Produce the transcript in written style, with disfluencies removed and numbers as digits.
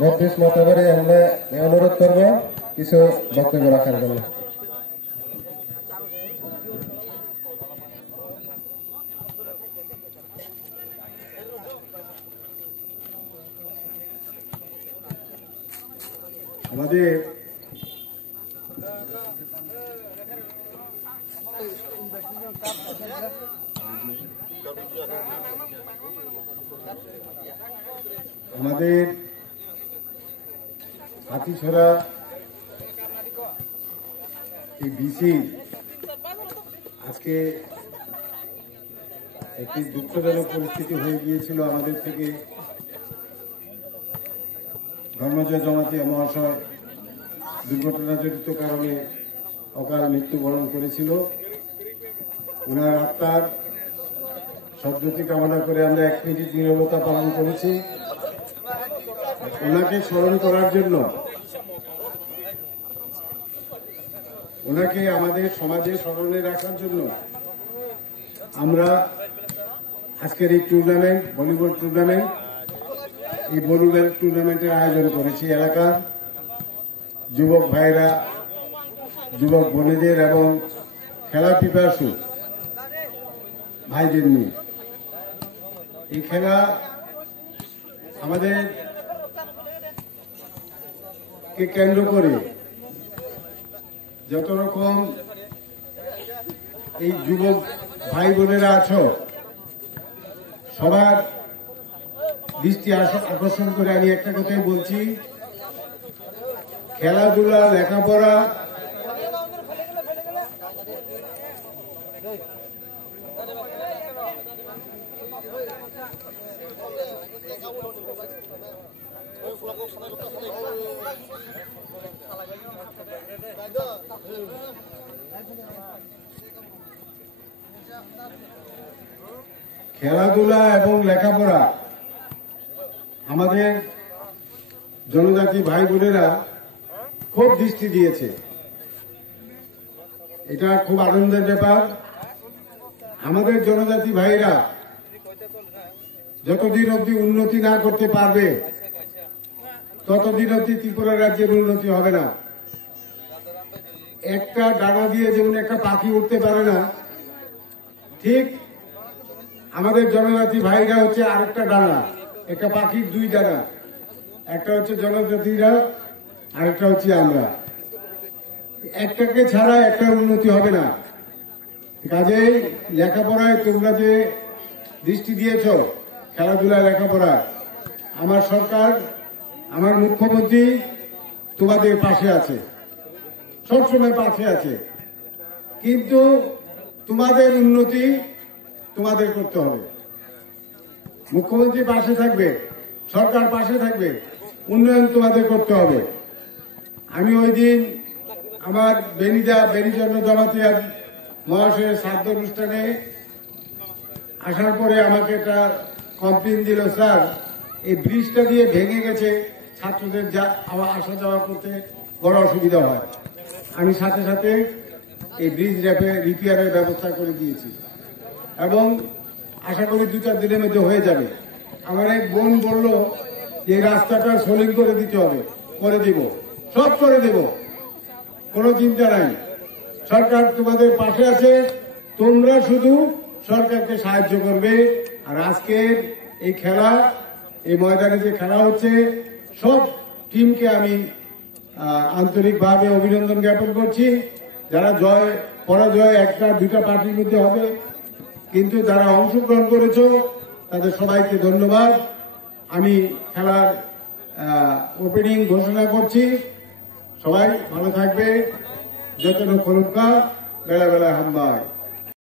বত্রিশ মতাবারে আমরা অনুরোধ করব কিছু বক্তব্য রাখার জন্য। আমাদের হাতিছড়া এই বিসি আজকে একটি দুঃখজনক পরিস্থিতি হয়ে গিয়েছিল। আমাদের থেকে ধর্মজয় জমাতিয়া মহাশয় দুর্ঘটনাজনিত কারণে অকাল মৃত্যুবরণ করেছিল। ওনার আত্মার সদ্গতি কামনা করে আমরা 1 মিনিট নীরবতা পালন করেছি। ওনাকে স্মরণ করার জন্য, ওনাকে আমাদের সমাজে স্মরণে রাখার জন্য আমরা আজকের এই টুর্নামেন্ট, ভলিবল টুর্নামেন্ট, এই ভলিবল টুর্নামেন্টের আয়োজন করেছি। এলাকার যুবক ভাইরা, যুবক বোনেদের এবং খেলা পিপাসু ভাইদের নিয়ে এই খেলা আমাদের কে কেন্দ্র করে যত রকম এই যুবক ভাই বোনেরা আছো, সবার দৃষ্টি আকর্ষণ করে আমি একটা কথাই বলছি, খেলাধুলা, লেখাপড়া খেলাধুলা এবং লেখাপড়া আমাদের জনজাতি ভাই বোনেরা খুব দৃষ্টি দিয়েছে। এটা খুব আনন্দের ব্যাপার। আমাদের জনজাতি ভাইরা যতদিন অব্দি উন্নতি না করতে পারবে ততদিন অব্দি ত্রিপুরা রাজ্যের উন্নতি হবে না। একটা ডানা দিয়ে যেমন একটা পাখি উঠতে পারে না, ঠিক আমাদের জনজাতি ভাইরা হচ্ছে আরেকটা ডানা, একটা পাখির 2 ডানা, একটা হচ্ছে জনজাতিরা, আরেকটা হচ্ছে আমরা। একটাকে ছাড়া একটা উন্নতি হবে না। কাজেই লেখাপড়ায় তোমরা যে দৃষ্টি দিয়েছ, খেলাধুলা, লেখাপড়া, আমার সরকার, আমার মুখ্যমন্ত্রী তোমাদের পাশে আছে, সবসময় পাশে আছে। কিন্তু তোমাদের উন্নতি তোমাদের করতে হবে। মুখ্যমন্ত্রী পাশে থাকবে, সরকার পাশে থাকবে, উন্নয়ন তোমাদের করতে হবে। আমি ওই দিন আমার বেনিজন্য জমাতিয়া মহাশয়ের শ্রাদ্ধ অনুষ্ঠানে আসার পরে আমাকে একটা কমপ্লেন দিল, স্যার এই ব্রিজটা দিয়ে ভেঙে গেছে, ছাত্রদের আসা যাওয়া করতে বড় অসুবিধা হয়। আমি সাথে সাথে এই ব্রিজ রিপেয়ারের ব্যবস্থা করে দিয়েছি এবং আশা করি 2-4 দিনের মধ্যে হয়ে যাবে। আমার এক বোন বলল যে রাস্তাটা সোলিং করে দিতে হবে, করে দিব, সব করে দেব, কোনো চিন্তা নাই। সরকার তোমাদের পাশে আছে, তোমরা শুধু সরকারকে সাহায্য করবে। আর আজকের এই খেলা, এই ময়দানে যে খেলা হচ্ছে, সব টিমকে আমি আন্তরিকভাবে অভিনন্দন জ্ঞাপন করছি। যারা জয় পরাজয় 1-2টা পার্টির মধ্যে হবে, কিন্তু যারা অংশগ্রহণ করেছ তাদের সবাইকে ধন্যবাদ। আমি খেলার ওপেনিং ঘোষণা করছি। সবাই ভালো থাকবে। যতন খরুকা বেলা বেলা হামবায়।